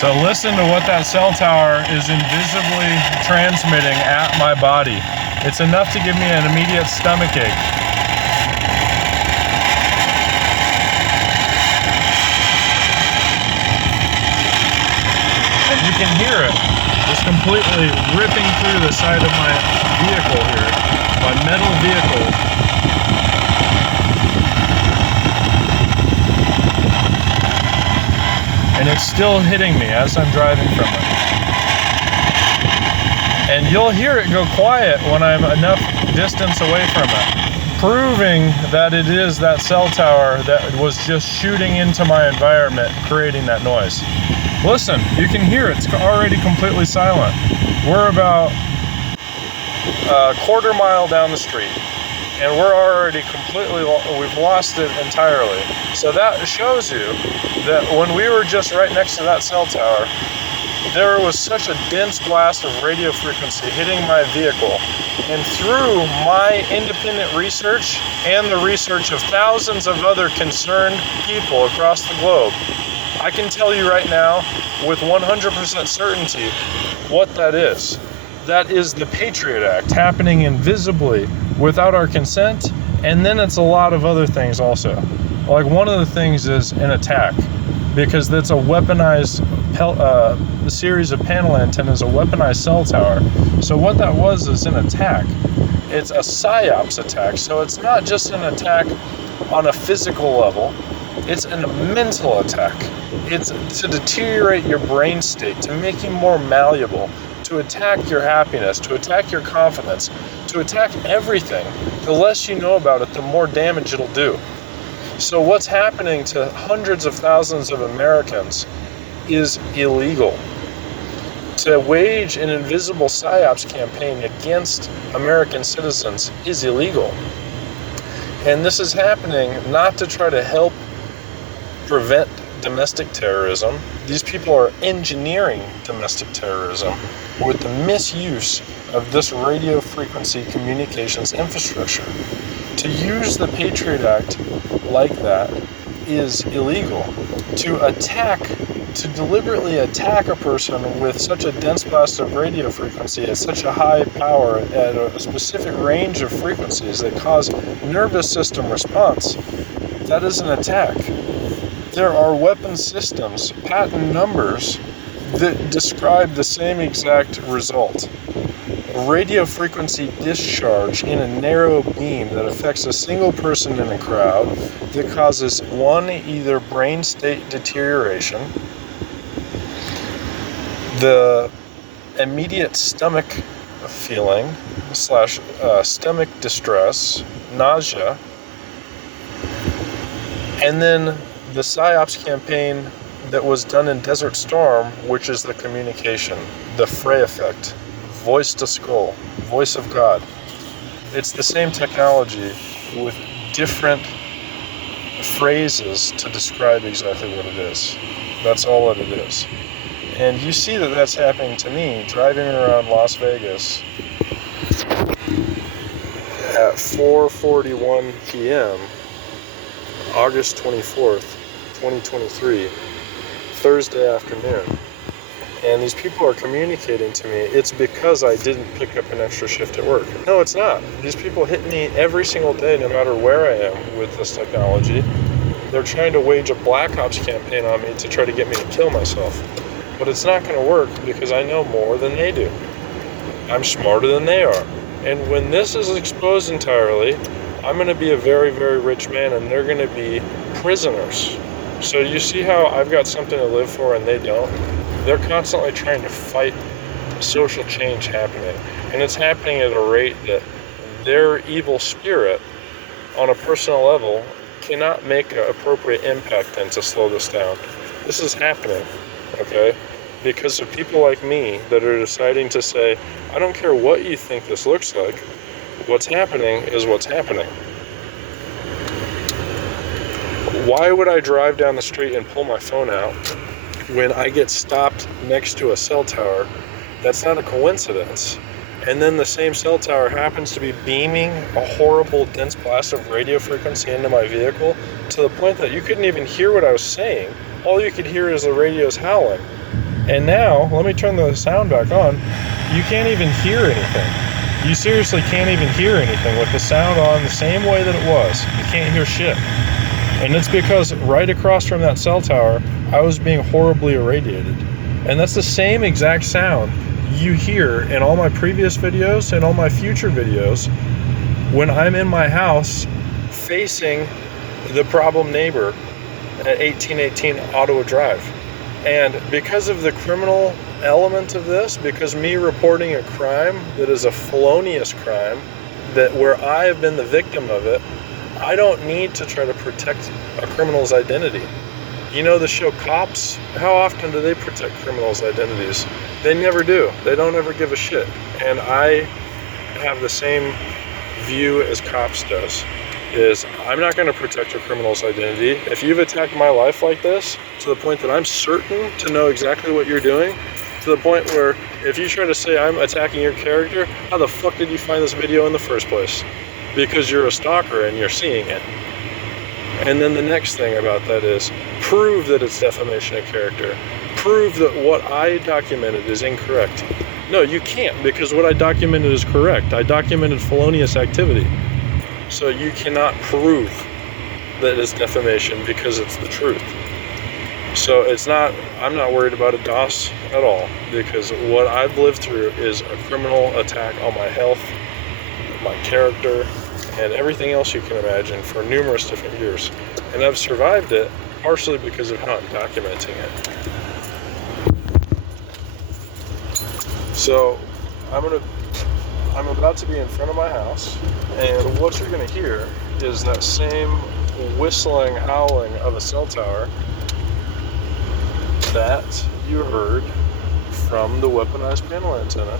So listen to what that cell tower is invisibly transmitting at my body. It's enough to give me an immediate stomach ache. And you can hear it just completely ripping through the side of my vehicle here, my metal vehicle. And it's still hitting me as I'm driving from it. And you'll hear it go quiet when I'm enough distance away from it, proving that it is that cell tower that was just shooting into my environment, creating that noise. Listen, you can hear it. It's already completely silent. We're about a quarter mile down the street, and we're already we've lost it entirely. So that shows you that when we were just right next to that cell tower, there was such a dense blast of radio frequency hitting my vehicle. And through my independent research and the research of thousands of other concerned people across the globe, I can tell you right now with 100% certainty what that is. That is the Patriot Act happening invisibly without our consent, and then it's a lot of other things also. Like one of the things is an attack, because that's a weaponized the series of panel antennas, a weaponized cell tower. So what that was is an attack. It's a psyops attack, so it's not just an attack on a physical level, it's a mental attack. It's to deteriorate your brain state, to make you more malleable, to attack your happiness, to attack your confidence, to attack everything. The less you know about it, the more damage it'll do. So what's happening to hundreds of thousands of Americans is illegal. To wage an invisible psyops campaign against American citizens is illegal. And this is happening not to try to help prevent domestic terrorism. These people are engineering domestic terrorism with the misuse of this radio frequency communications infrastructure. To use the Patriot Act like that is illegal. To deliberately attack a person with such a dense blast of radio frequency at such a high power at a specific range of frequencies that cause nervous system response, that is an attack. There are weapon systems, patent numbers, that describe the same exact result. Radio frequency discharge in a narrow beam that affects a single person in a crowd that causes one, either brain state deterioration, the immediate stomach feeling / stomach distress, nausea, and then the PSYOPs campaign that was done in Desert Storm, which is the communication, the Frey effect, voice to skull, voice of God. It's the same technology with different phrases to describe exactly what it is. That's all that it is. And you see that that's happening to me driving around Las Vegas at 4:41 p.m. August 24th, 2023, Thursday afternoon. And these people are communicating to me, it's because I didn't pick up an extra shift at work. No, it's not. These people hit me every single day, no matter where I am with this technology. They're trying to wage a black ops campaign on me to try to get me to kill myself. But it's not going to work because I know more than they do. I'm smarter than they are. And when this is exposed entirely, I'm going to be a very, very rich man, and they're going to be prisoners. So you see how I've got something to live for and they don't? They're constantly trying to fight social change happening. And it's happening at a rate that their evil spirit, on a personal level, cannot make an appropriate impact then to slow this down. This is happening, okay? Because of people like me that are deciding to say, I don't care what you think this looks like. What's happening is what's happening. Why would I drive down the street and pull my phone out when I get stopped next to a cell tower? That's not a coincidence. And then the same cell tower happens to be beaming a horrible dense blast of radio frequency into my vehicle to the point that you couldn't even hear what I was saying. All you could hear is the radio's howling. And now, let me turn the sound back on. You can't even hear anything. You seriously can't even hear anything with the sound on the same way that it was. You can't hear shit. And it's because right across from that cell tower, I was being horribly irradiated. And that's the same exact sound you hear in all my previous videos and all my future videos when I'm in my house facing the problem neighbor at 1818 Ottawa Drive. And because of the criminal element of this, because me reporting a crime that is a felonious crime, that where I have been the victim of it, I don't need to try to protect a criminal's identity. You know the show Cops? How often do they protect criminals' identities? They never do. They don't ever give a shit. And I have the same view as Cops does, is I'm not going to protect a criminal's identity. If you've attacked my life like this, to the point that I'm certain to know exactly what you're doing, to the point where if you try to say I'm attacking your character, how the fuck did you find this video in the first place? Because you're a stalker and you're seeing it. And then the next thing about that is prove that it's defamation of character. Prove that what I documented is incorrect. No, you can't, because what I documented is correct. I documented felonious activity. So you cannot prove that it's defamation because it's the truth. So I'm not worried about a DOS at all, because what I've lived through is a criminal attack on my health, my character, and everything else you can imagine for numerous different years. And I've survived it partially because of how I'm documenting it. So I'm about to be in front of my house, and what you're going to hear is that same whistling, howling of a cell tower that you heard from the weaponized panel antenna.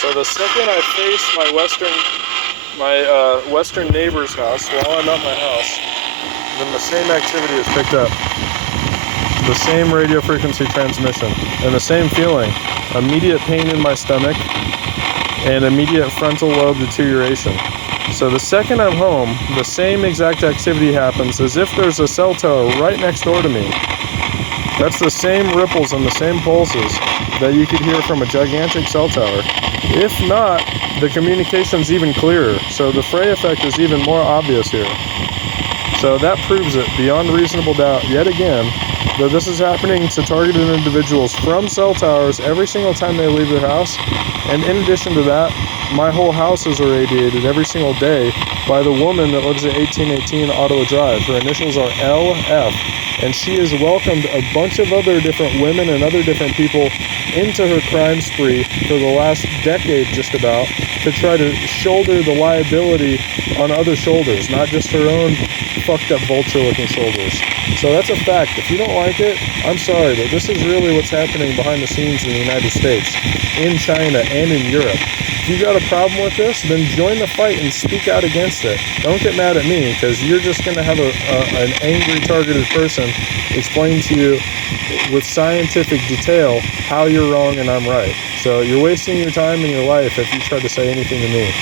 So the second I face my western neighbor's house while I'm at my house, then the same activity is picked up. The same radio frequency transmission and the same feeling. Immediate pain in my stomach and immediate frontal lobe deterioration. So the second I'm home, the same exact activity happens as if there's a cell tower right next door to me. That's the same ripples and the same pulses that you could hear from a gigantic cell tower. If not, the communication's even clearer, so the fray effect is even more obvious here. So that proves it beyond reasonable doubt, yet again, that this is happening to targeted individuals from cell towers every single time they leave their house. And in addition to that, my whole house is irradiated every single day by the woman that lives at 1818 Ottawa Drive. Her initials are LF, and she has welcomed a bunch of other different women and other different people into her crime spree for the last decade just about, to try to shoulder the liability on other shoulders, not just her own fucked up vulture looking shoulders. So that's a fact. If you don't like it, I'm sorry, but this is really what's happening behind the scenes in the United States, in China, and in Europe. If you got a problem with this, then join the fight and speak out against it. Don't get mad at me, because you're just going to have an angry, targeted person explain to you with scientific detail how you're wrong and I'm right. So you're wasting your time and your life if you try to say anything to me.